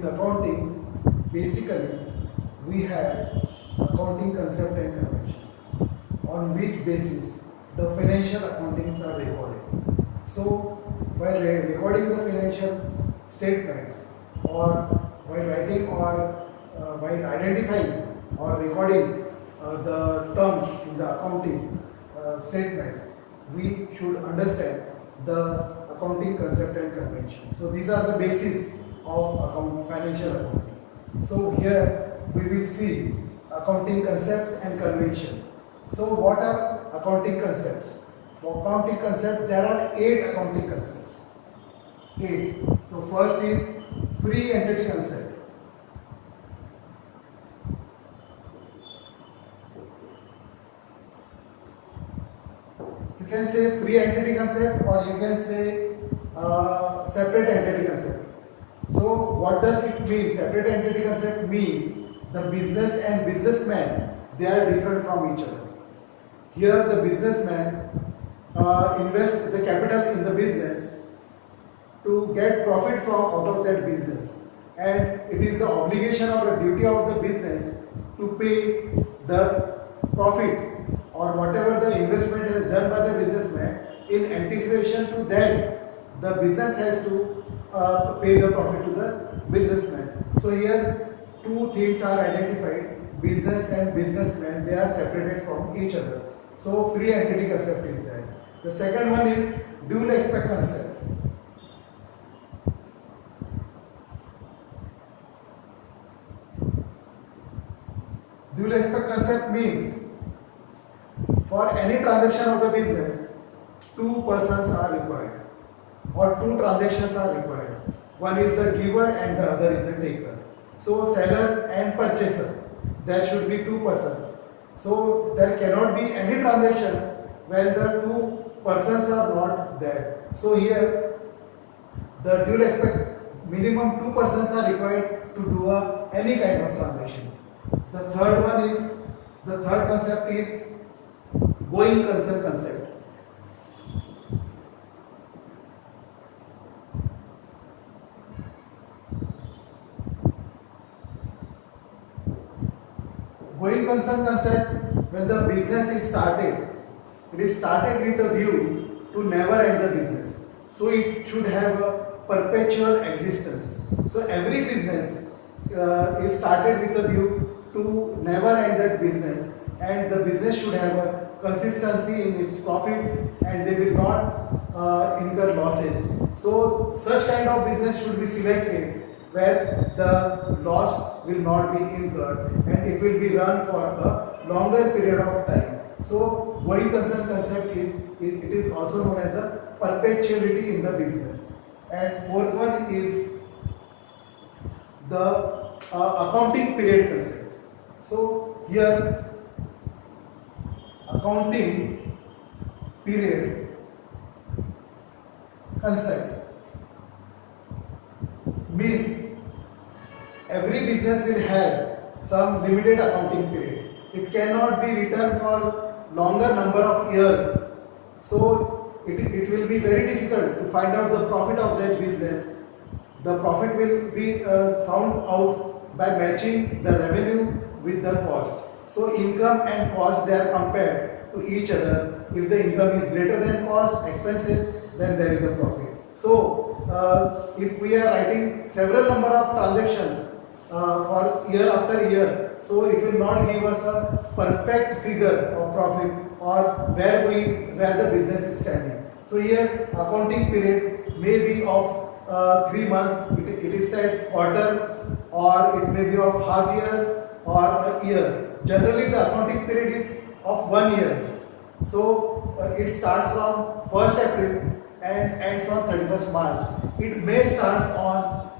in accounting, basically we have accounting concept and convention on which basis the financial accountings are recorded. So while recording the financial statements or while writing or while identifying or recording the terms in the accounting statements, we should understand the accounting concept and convention. So these are the basis of financial accounting. So here we will see accounting concepts and convention. So what are accounting concepts? For accounting concepts, there are 8 accounting concepts. 8. So first is free entity concept. You can say free entity concept or you can say separate entity concept. So what does it mean? Separate entity concept means the business and businessman, they are different from each other. Here the businessman invest the capital in the business to get profit from out of that business, and it is the obligation or the duty of the business to pay the profit or whatever the investment is done by the businessman. In anticipation to that, the business has to pay the profit to the businessman. So here 2 things are identified: business and businessman, they are separated from each other. So free entity concept is there. The second one is dual aspect concept. Dual aspect concept means for any transaction of the business, 2 persons are required or 2 transactions are required. One is the giver and the other is the taker. So seller and purchaser, there should be 2 persons. So there cannot be any transaction when the 2 persons are not there. So here the dual aspect, minimum 2 persons are required to do any kind of transaction. The third concept is going concern concept. Going concern concept, when the business is started, it is started with a view to never end the business. So it should have a perpetual existence. So every business is started with a view to never end that business, and the business should have a consistency in its profit and they will not incur losses. So such kind of business should be selected where the loss will not be incurred and it will be run for a longer period of time. So going concern concept is also known as a perpetuality in the business. And fourth one is the accounting period concept. So here accounting period concept means every business will have some limited accounting period. It cannot be written for longer number of years. So it will be very difficult to find out the profit of that business. The profit will be found out by matching the revenue with the cost. So income and cost, they are compared to each other. If the income is greater than cost, expenses, then there is a profit. So if we are writing several number of transactions for year after year, so it will not give us a perfect figure of profit or where the business is standing. So here accounting period may be of 3 months, it is said quarter, or it may be of half year or a year. Generally the accounting period is of 1 year. So it starts from 1st April and ends on 31st March. It may start on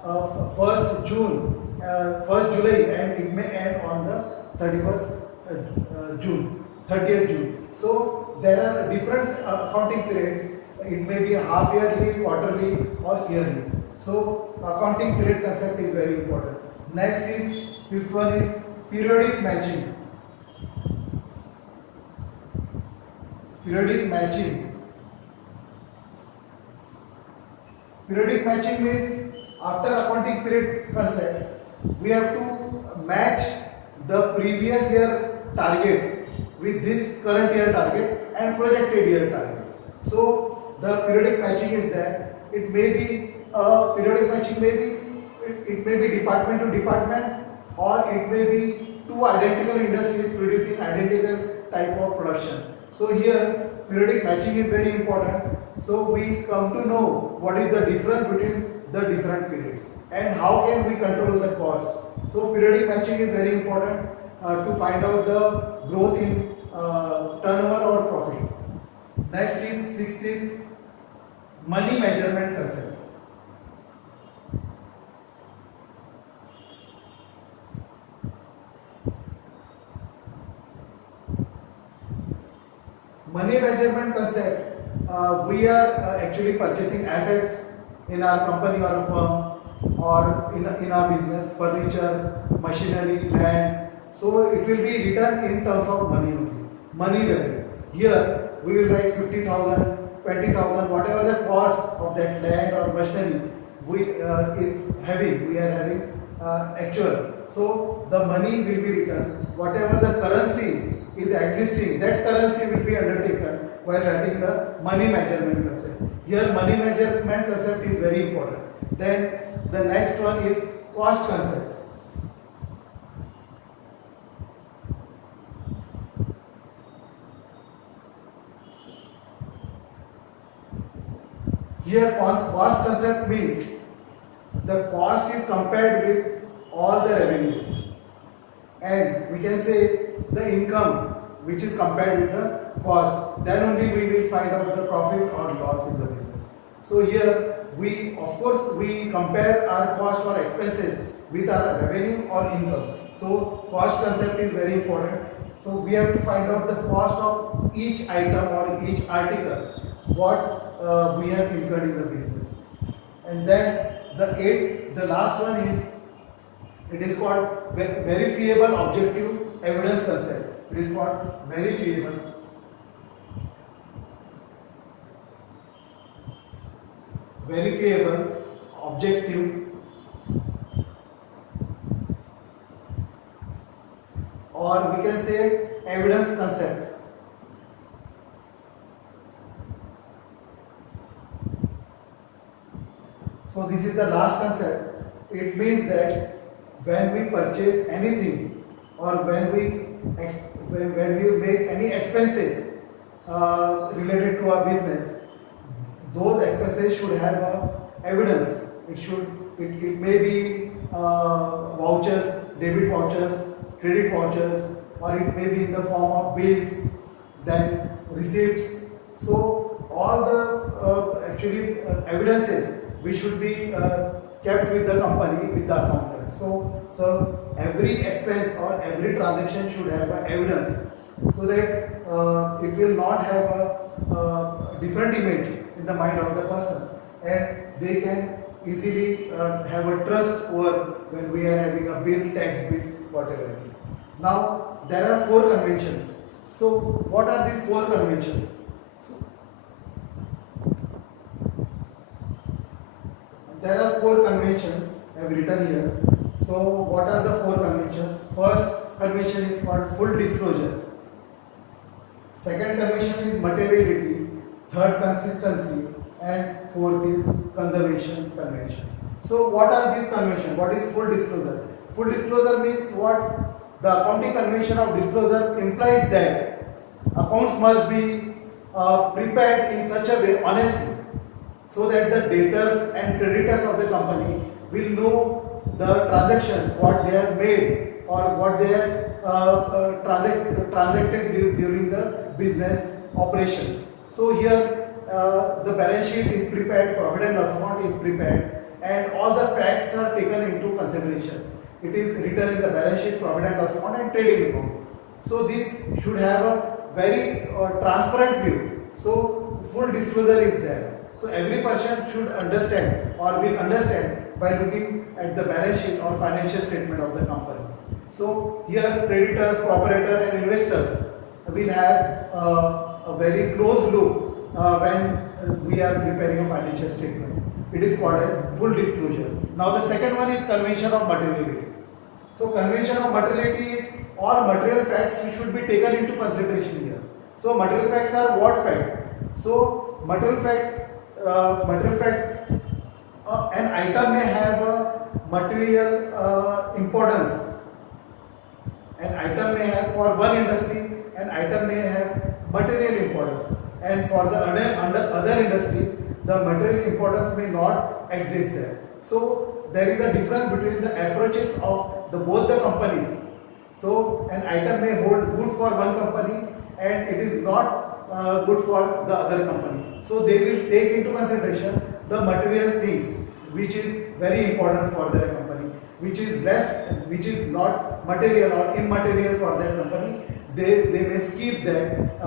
1st June, 1st July, and it may end on the 31st June, 30th June. So there are different accounting periods. It may be half yearly, quarterly, or yearly. So accounting period concept is very important. Next is, fifth one is periodic matching. Periodic matching. Periodic matching means after accounting period concept, we have to match the previous year target with this current year target and projected year target. So the periodic matching is there. It may be periodic matching, may be it may be department to department, or it may be two identical industries producing identical type of production. So here periodic matching is very important. So we come to know what is the difference between the different periods and how can we control the cost. So periodic matching is very important to find out the growth in turnover or profit. Next is sixth is money measurement concept. Money measurement concept, we are actually purchasing assets in our company or a firm or in our business, furniture, machinery, land. So it will be written in terms of money only, money value. Here we will write 50,000, 20,000, whatever the cost of that land or machinery is having, we are having actual. So the money will be written, whatever the currency is existing, that currency will be undertaken while writing the money measurement concept. Here money measurement concept is very important. Then the next one is cost concept. Here cost concept means the cost is compared with all the revenues, and we can say the income which is compared with the cost, then only we will find out the profit or loss in the business. So here we, of course, we compare our cost or expenses with our revenue or income. So cost concept is very important. So we have to find out the cost of each item or each article, what we have incurred in the business. And then the last one is, it is called verifiable objective evidence concept. It is called verifiable objective, or we can say evidence concept. So this is the last concept. It means that when we purchase anything or when we make any expenses related to our business, those expenses should have evidence. It may be vouchers, debit vouchers, credit vouchers, or it may be in the form of bills, then receipts. So all the evidences we should be kept with the company, with the accountant. So every expense or every transaction should have evidence, so that it will not have a different image in the mind of the person, and they can easily have a trust over when we are having a bill, tax bill, whatever it is. Now there are 4 conventions. So what are these 4 conventions? There are 4 conventions I have written here. So what are the 4 conventions? First convention is called full disclosure. Second convention is materiality. Third, consistency. And fourth is conservation convention. So what are these conventions? What is full disclosure? Full disclosure means what? The accounting convention of disclosure implies that accounts must be prepared in such a way, honestly, so that the debtors and creditors of the company will know the transactions, what they have made or what they have transacted during the business operations. So here the balance sheet is prepared, profit and loss account is prepared, and all the facts are taken into consideration. It is written in the balance sheet, profit and loss account, and trading account. So this should have a very transparent view. So full disclosure is there. So every person should understand or will understand by looking at the balance sheet or financial statement of the company. So here creditors, operator and investors will have a very close look when we are preparing a financial statement. it is called as full disclosure. Now the second one is convention of materiality. So convention of materiality is all material facts which should be taken into consideration here. So material facts are what fact? So material facts, an item may have a material importance. An item may have, for one industry, an item may have material importance, and for the other industry, the material importance may not exist there. So there is a difference between the approaches of both the companies. So an item may hold good for one company and it is not good for the other company. So they will take into consideration the material things which is very important for their company, which is not material or immaterial for that company. They may skip that